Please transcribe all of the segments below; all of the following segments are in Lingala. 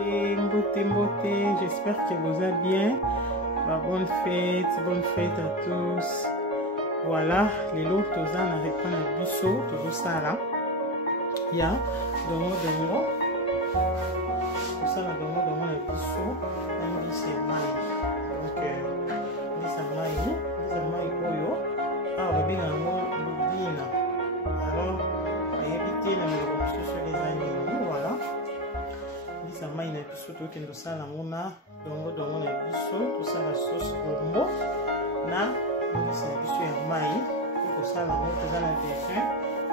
Mbote, j'espère que vous allez bien. Bonne fête à tous. Voilà, les lots tous en répondent à Bisso, toujours ça là. Il y a dongo. Tout ça là, dongo la Bisso, on dit c'est maï. Donc, c'est maï oyo. Ah, on va bien avoir l'oubina. Alors, on va éviter la mélange sur les animaux, voilà. Ça m'a une épisode qui est ça la mona dongo na biso tout ça la sauce bombo na ça biso ya mai tout ça la mona ça la besoin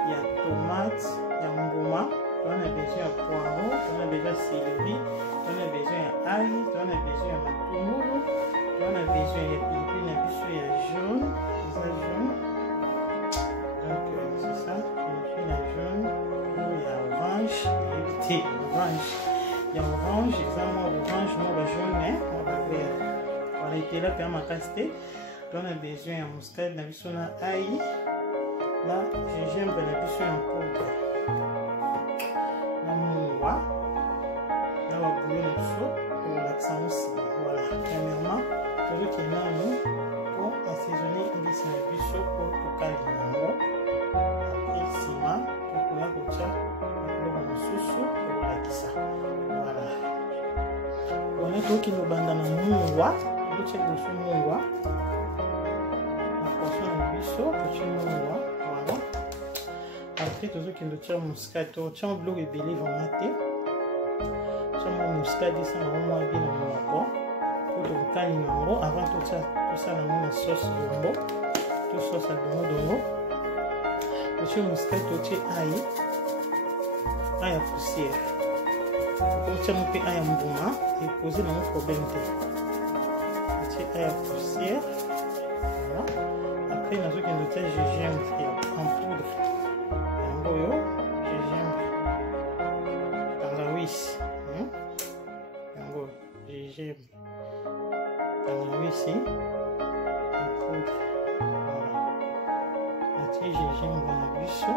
il y a tomate il y a mbuma on a besoin de poireau on a besoin de céleri on a besoin de ail on a besoin de matungulu on a besoin de pilipili na biso ya jaune ça jaune donc c'est ça pilipili na jaune il y a orange et orange. Il y a orange, orange, jaune, vert. On a été là pour ma casté. On a besoin de muscade, de ail, là, gingembre, de en poudre. La moua, là, on va bouillir le saut pour l'accent aussi. Voilà, premièrement, tout ce qui est là, pour assaisonner une biso pour tout caler. Après, ciment, pour pouvoir coucher, pour le sous pour la kissa. On est tout qui nous bande dans le mouwa, le check de ce mouwa, la portion de biseau, petit mouwa, voilà. Après, tout ce qui nous tient muscato, tient bleu et belé vont mater. Tient mon muscato, ça va moins bien dans mon rapport. Pour le calimero, avant tout ça, la sauce bombo, tout ça, ça donne. Petit muscato, tient ail à poussière. Comme tu as mis un mbuma et poser dans notre problème. Tu as la poussière. Voilà. Après, nous avons un gingembre en poudre. Un boyo, gingembre. Tangawizi. Un boyo, gingembre. Tangawizi. En poudre. Voilà. Tu as gingembre dans le buisson.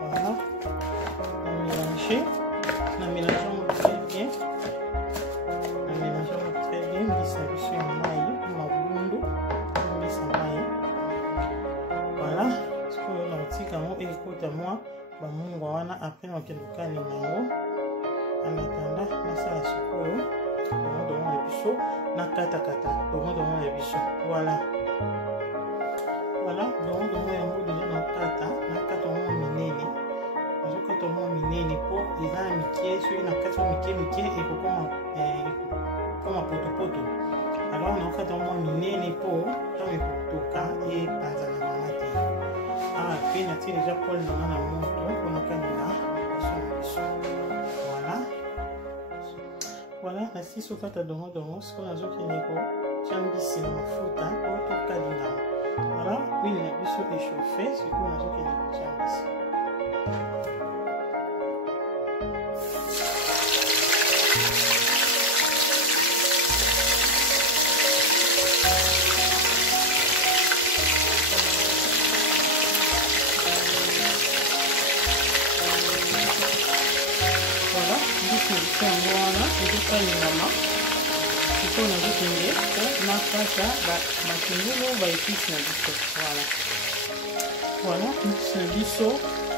Voilà, on mélange très bien, voilà, ce qu'on a dit quand et écoute moi, après on peut le caler en attendant, on ça la soupe, on donne le bichot, na kata, on donne le bichot, voilà. Voilà, donc on a déjà notre kata on minene. Nous avons kata on minene pour les amitiés sur une kata miké et pour comme un poto. Alors on a kata on minene pour tant et pour toka et panzana mamate. Ah, puis on a déjà pour le dans la moto on a kata voilà. Voilà, la six au kata dongo ce qu'on a zo kineko, chambisi na mafuta pour toka dinamo. Voilà, puis il a biso échauffé, ce qu'on a dit qu'il est ici. Voilà, biso c'est un voilà, et tout ça il mama. On a vu qu'il na kata matungulu ba épices na biso voilà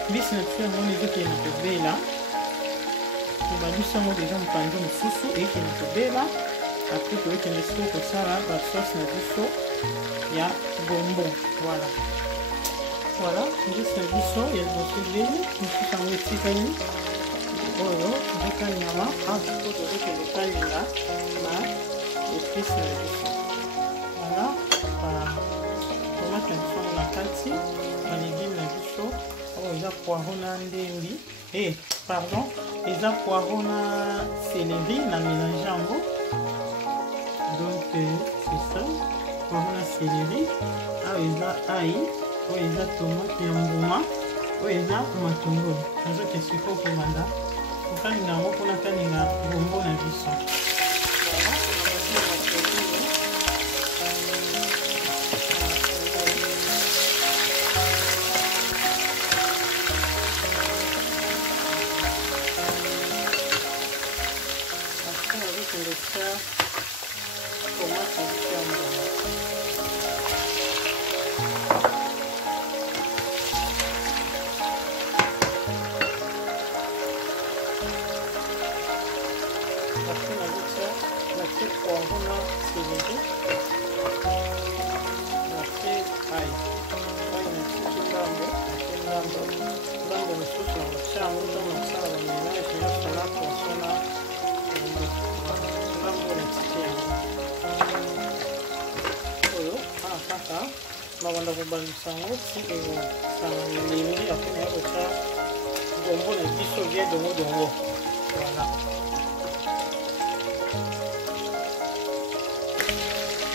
biso na tuya ngoni ezoki na kobela ba biso yango deja mopanzi mosusu eyeki na kobela apres toyokende sikoyo kosala basauce na biso ya bombo voilà mbisi na biso ya liboso ebeli mosusu yango etikali oyo ezokalingama sikoyo tozokende kalinga na épices na biso voilà tomate na biso na kati balégume na biso oyo eza poireau na ndembi pardon eza poireau na céleri na mélange yango donc c'est ça poireau na céleri oyo eza ail oyo eza tomate ya mbuma oyo eza matungulu nazoke sikoyo komanda kokalinga yango mpona kalinga bombo na biso. nazokondetia tomate eziki ya mbuma. Après natie poivron na céleri. Natie ail. Ail natiki ndambo mosusu na kotia yango ntango nakosala baménage nyonso na poisson na ndambo natiki yango. Oyo mpona kaka mabanda kobandisa yango ti ekosanga milembi apres naya kotia gombo na biso bien dongo. Voilà.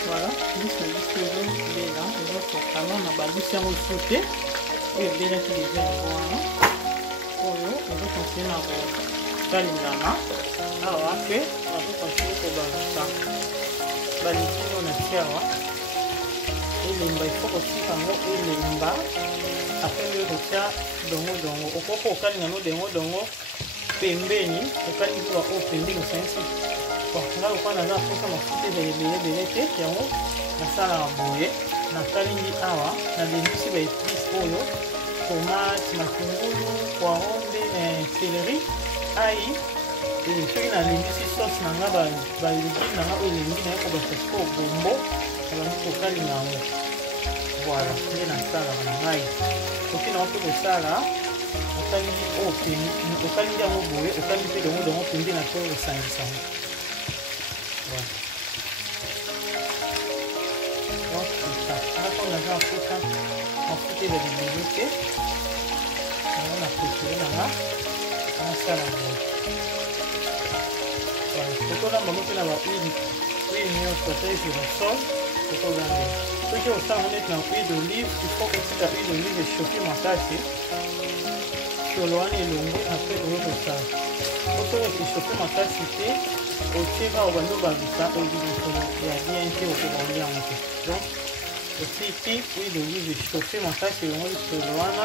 Voilà, mbisi na biso ezobela ezokokana na balusi yango lisusu te oyo ebelaki deja yango wana oyo ezokontinue na kotalingana awa mpe nazokontinue kobalusa balikini oyo natie awa elemba ifo kotika yango elemba apres nde kotia dongo okoko okalinga no dongo pembeni okalingi ba oyo pembeni osangisi nga lokwa naza aposa mafuta eza ebele te yango nasalaka boye nakalingi awa nalembisi baepice oyo tomate matungulu poiron mpe céleri ai soki nalembisi sauce na nga balegime na nga oyo elengi naye kobasa siko bombo nabandi kokalinga yango voilà nde nasalaka na ngai soki nango mpe kosala okalingi yango boye okalingi mpe dongo pembe na to kosangisa yango. Voilà. Donc c'est ça. Maintenant on a déjà mafuta ezali ebele te yango na préféré nanga nasala boye. Tokolamba ngo mpe na bahuile nyonso atali girasol tokolambela. Soki osala neti na huile d'olive il faut kotika huile d'olive echauffe makasi solo wana elongwe apres oyokosala. Soki echauffe makasi te otieka obandi obalusa obilikolo ya bien te okokolia yango te. Donc otiki huile d'olive echauffe makasi elongo lisolo wana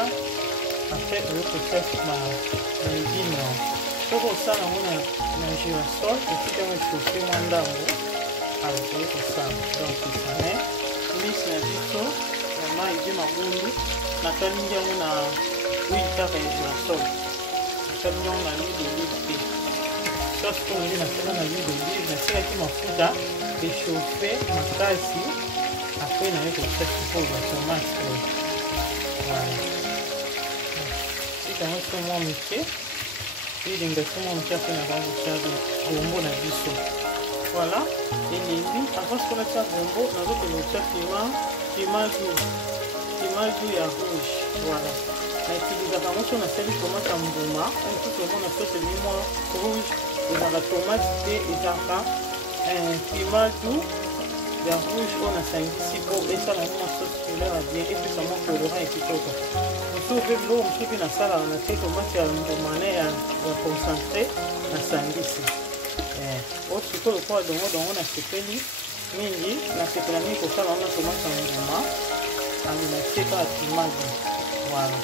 apres oyokotia balegime yango. Soki osala yango na girasol otika yango echauffe mwa ndambo oyokosala. Donc esane mbisi na biso ya mai ebie mabundu nakalingi yango na huile kaka ya girasol nakalingi yango na huile d'olive te. Sauce oyo nde nasala na huile d'olive natielaki mafuta echauffe makasi apres naye kotia sikoyo batomate oyo. Voilà. Tikango so mwa moke elinga so mwa moke apres nazala kotia gombo na biso. Voilà elengi avant sikoyo natia gombo nazokende kotia pimaju ya rouge. Voilà. naitilizaka yango so nasali tomate ya mbuma mosusu omona sosi elingi mwa rouge ezaka tomate te ezaka pimaju ya rouge oyo nasangisi po esalanga mwa sosi couleur ya bien epesa mwa colorant ya kitoko. mosusu mpe biloko mosusu mpe nasalaka na te tomate ya mbuma ne ya concentré nasangisi oyo sikoyo lokola dongo nasepeli mingi nasepela mingi kosala wana tomate ya mbuma ali natie kaka pimaju. Voilà.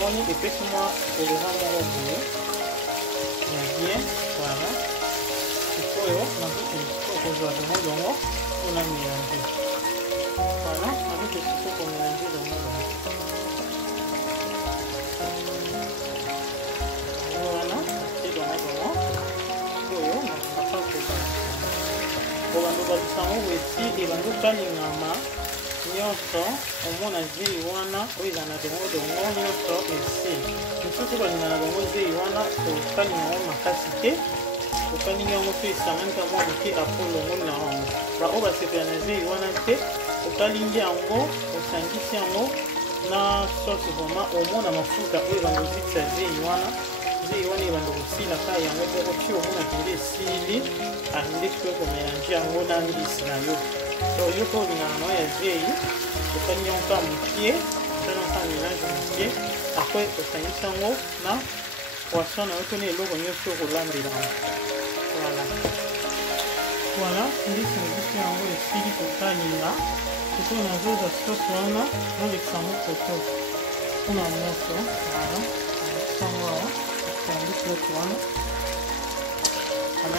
Moni epesi mwa colorant moko boye ya bien. Voilà. Sikoyo nazokende sikoyo kozwa dongo mpona mélange. Voilà. Nazokende sikoyo komélange dongo. Voilà. Natie dongo oyo nakaka kozala kobanda obalisa yango boye esi ebanda okalingama nyonso omona zei wana oyo eza na dongo nyonso esi mosusu balinga na bango zei wana okalinga yango makasi te okalingi yango mpe esangani mwa moke apo longoli na yango baoyo basepela na zei wana te okalingi yango osangisi yango na sauce vraimen omona mafuta oyo ebanda ozikisa zei wana ebanda kosila kaka yango moko ti omona kende esili alinde sikoyo komélange yango na mbisi na yo. Donc yo mpe olingana na ya zei okalingi yango kaka mokie osali yango mélange mokie apres osangisi yango na poisson na yo mpona eloko nyonso okolambela yango. Voilà mbisi na biso yango esili kokalinga sikoyo nazoza sauce wana nolekisa yango koto mpona moso. Voilà yango awa osangisi yoto wana Alors on a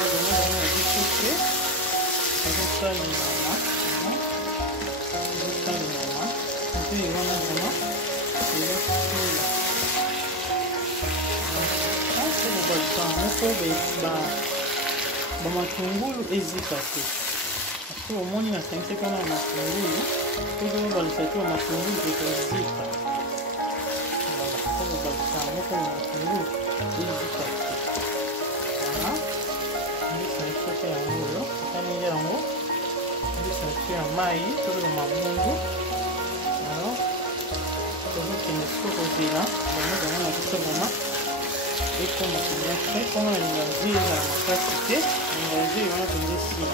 dit que ça le moment. Ça le moment. On peut y voir vraiment. C'est le balcon. On peut matungulu ezika te. Parce que au moins il y a 5 secondes à matungulu. Tout le monde va le faire matungulu ezika. C'est le balcon. On peut matungulu ezika te. Voilà. Ça ya ngolo kani yango ndisa ya mai to le mabungu alors todo que nos cocina vamos a una cosa mama et comme on a fait comme on a dit la capacité on a dit on a donné ici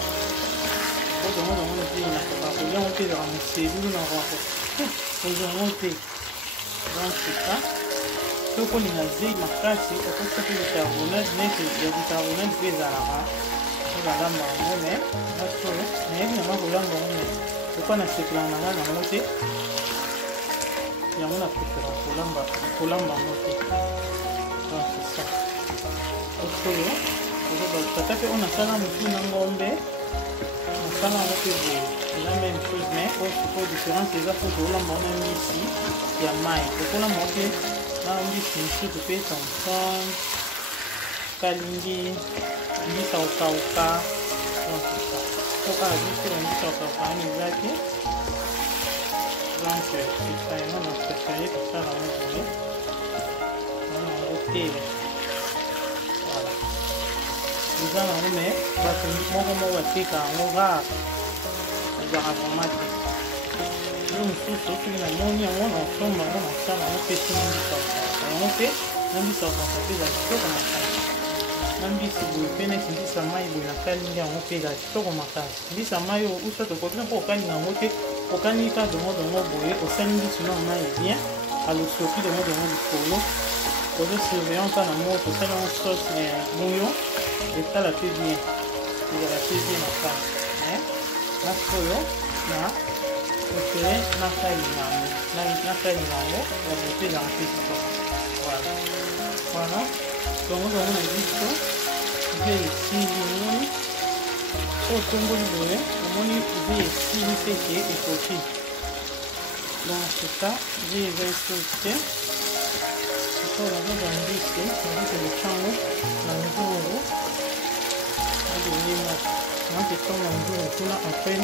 donc on a dit on a pas besoin de faire un cellule dans la on a monté donc c'est ça donc on a dit la capacité on peut faire le carbonate mais que le carbonate fait à la la ngome bato naye nyama kolamba ngome okwana sepela na ngana mote yango na prefera kolamba mote donc c'est ça okoyo tata pe on asala motu na ngombe osala ngo pe boye eza même chose mais oyo différence eza po kolamba na mbisi ya mai okolamba pe na mbisi mosusu pe thomson kalingi mbisa ukauka donc c'est ça toka juste la mbisa ukauka ni zake donc c'est ça on a préféré que ça la maison on a hôtel voilà les gens on met parce que moi comme on va faire on va vraiment nous tous aussi la moni on a somma on ça on fait tout on fait mbisa ukauka pe za toka na mbisi boye pe neti mbisa mai boye na kalingi yango mpe eza kitoko makasi mbisa mai oyo uso tokokina mpo okalinga yango te okalingi kaka dongo boye osali mbisi na mai bien alosoki dongo likolo ozosurveillant mpa na moto osali yango sauce ya bouillon etala pe bien ezala pe bien makasi na sikoyo na prefere nakalinga yango ya boye mpe ezala mpe kitoko voilà donc on a dit que j'ai ici le au Congo libre on a ici le fait et coquille donc c'est ça j'ai versé aussi pour la bonne ici c'est le chango dans le jour on donner moi c'est comme un jour on a après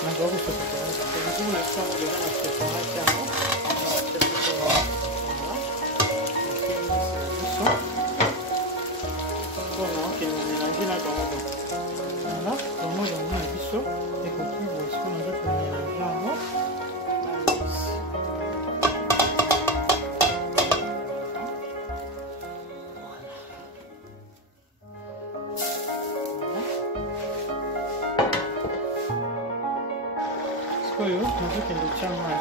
on va vous préparer c'est du coup la chango de la préparation voilà, donc moi j'en ai un biseau et quand tu vois ce qu'on a fait mélanger en haut. Ce que yo, on a fait le chamar.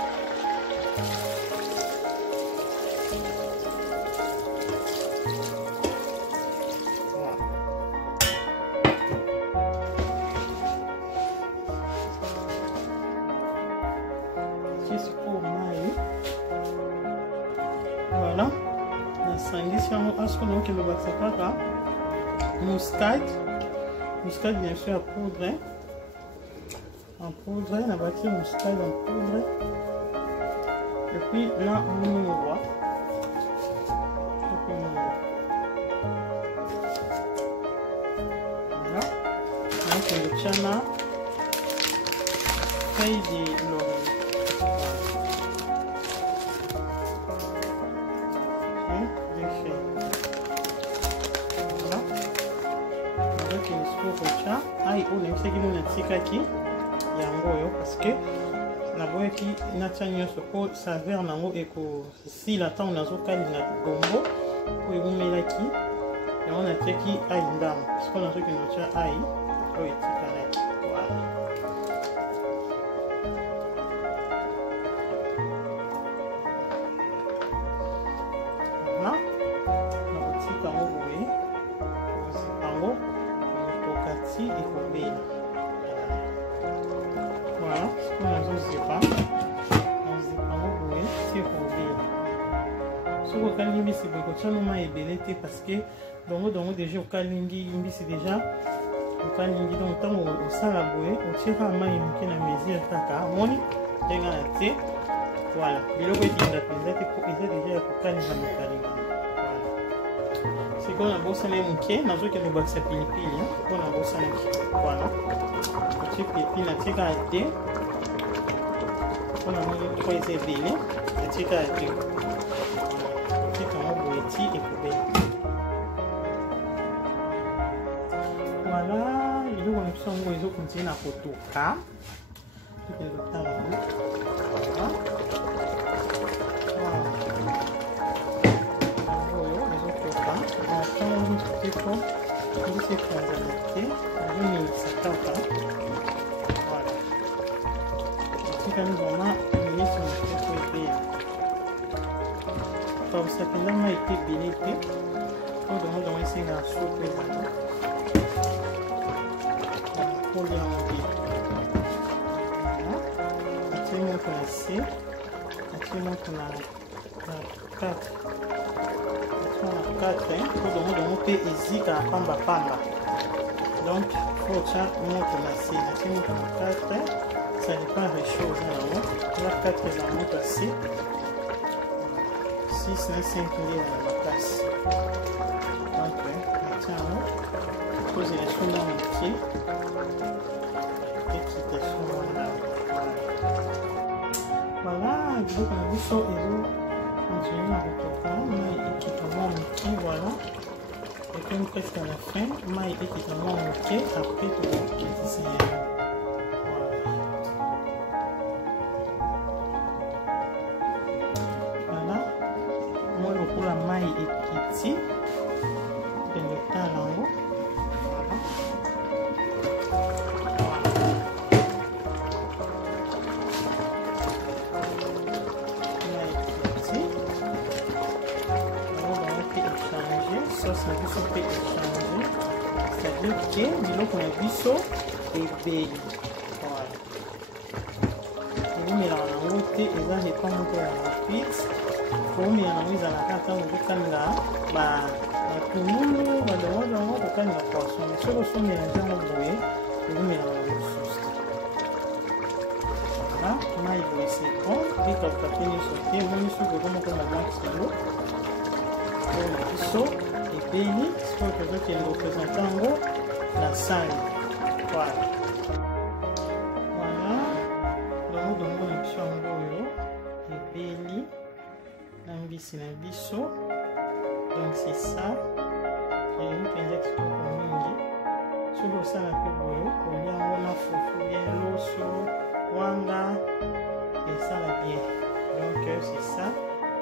Voilà, nasangisi yango asko naoki lobakisa kaka muscade bien sûr en poudre nabakisi muscade en poudre et puis là mungwa voilà donc le chana feuille de laurier. Ai on a essayé de tikaki yango yo parce que na boyaki natia nyonso po saveur nango eko sila ntango nazokalinga gombo oyo ebumelaki yango natiaki ai ndambo parce que nazoki natia ai oyo etikalaki voilà na nakotika yango boye yango okati ekobela voilà ce qu'on a zozipa ozipa yango boye si ekobela soki okalingi mbisi boye kotia no mai ebele te parce que donc déjà okalingi mbisi déjà okalingi donc ntango osala boye otiaka mai moke na mesure kaka moni ndenge na te voilà biloko etinda mpenza te po eza deja ya kokalinga mokalinga voilà sikoyo nabosana ye moke nazokende kobakisa pilipili mpo nabosanaki voilà otie pilipili natiekaka te mpona moni po eza ebele natiekaka te otikango boye ti ekobeli voilà biloko na biso yango ezokontinue na kotoka tokende kotala yango oyo ezotoka ntango mosusu te po mbisi epanzana te azomilisa kaka voilà etikali vraimen miniti mosusu ebele pausa mpenza mai ete ebele te oyo dongo esengaka supu ezala kolia yango atie moto na se atie moto na 4 po dongo mpe ezikaka pambapamba donc fo otya moto na se atie moto na 4 ça dépend réchaud oza nango eza 4 eza moto ya se 6 na 5 nde na makasi donc atie yango kozela sonda motie voilà biloko na biso ezokontinue na kotoka mai ekita mwa moke voilà ekomi presque na fin mai ekita mwa moke apres tokokitisa yango voilà mwa lokola mai ekiti pende otala yango sauce na biso mpe echange c'est-à-dire ke biloko na biso ebeli omelaka nango te eza repas moko ya rapide omela nango ezalaka ntango ozokalinga batungulu badongodongo kokalinga poisson mais soki osomelange yango boye ozomelaka nango lisusu voilà mai boye c'est bon ekauka pe nyonso te moni soki okomoko na mwa kilo oyo na biso ebeli sikoyo tozokende kopresente yango na sani voilà dongo na biso yango oyo ebeli na mbisi na biso donc c'est ça ezali mpenza kitoko mingi soki osala mpe boye kolia yango na fufu bien loso wanga esala bien donc c'est ça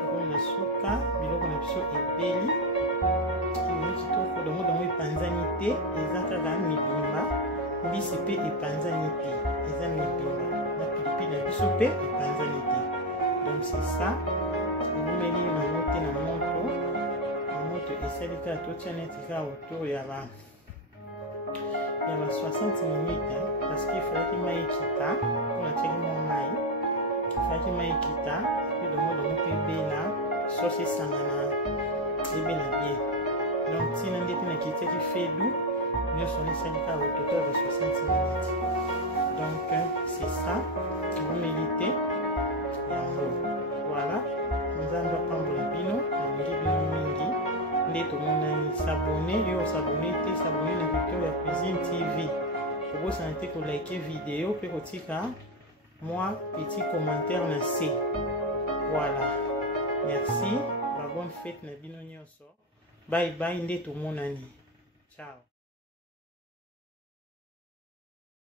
ekomi na suka biloko na biso ebeli kitoko dongo epanzani te eza kaka mibimba mbisi mpe epanzani te eza mibimba na pilipili na biso mpe epanzani te donc c'est ça ebumeli nango te na moto esali kaka totia neti kaka autour ya ba 60 minutes parce que ifalaki mai ekita mpona tiaki mwa mai ifalaki mai ekita mpe dongo mpe ebela sauce esangana ebela bien donc tina nde mpe nakitiaki fedu nyonso nesali kaka autour ya 60 minutes donc c'est ça ebumeli te yango voilà nzambe apambola bino nalingi bino mingi nde tomonani sabone yo osabone te sabone na Victoria Cuisine TV kobosana te kolike video mpe kotika mwa petit commentaire na se voilà merci ba bonne fête na bino nyonso bye bye nde tomonani ciao